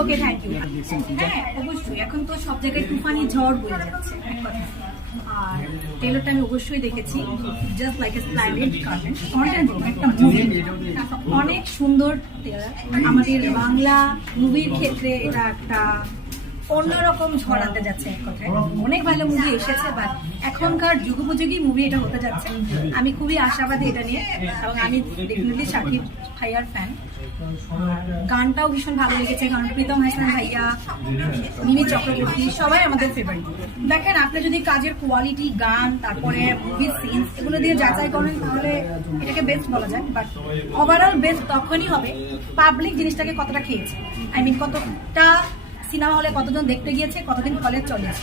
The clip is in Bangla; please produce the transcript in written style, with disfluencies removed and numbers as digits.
Okay, thank you. হ্যাঁ অবশ্যই, এখন তো সব জায়গায় তুফানি ঝড় বয়ে যাচ্ছে এক কথা। আর ট্রেলারটা আমি অবশ্যই দেখেছি, just like a splendid garden, একটা মুভি, অনেক সুন্দর ট্রেলার। আমাদের বাংলা মুভির ক্ষেত্রে এটা একটা অন্যরকম ঝড় আনতে যাচ্ছে এক কথায়। অনেক ভালো মুভি এসেছে, বাট এখনকার যুগোপযোগী মুভি এটা হতে যাচ্ছে। আমি খুবই আশাবাদী এটা নিয়ে, এবং আমি ডেফিনেটলি শাকিব ভাইয়ার ফ্যান। গানটাও ভীষণ ভালো লেগেছে, কারণ প্রীতম হাসান ভাইয়া, মিমি চক্রবর্তী সবাই আমাদের ফেভারিট। দেখেন, আপনি যদি কাজের কোয়ালিটি, গান, তারপরে মুভির সিনস এগুলো দিয়ে যাচাই করেন তাহলে এটাকে বেস্ট বলা যায়। বাট ওভারঅল বেস্ট তখনই হবে পাবলিক জিনিসটাকে কতটা খেয়েছে, আই মিন কতটা সিনেমা হলে কতজন দেখতে গিয়েছে, কতদিন কলেজ চলেছে।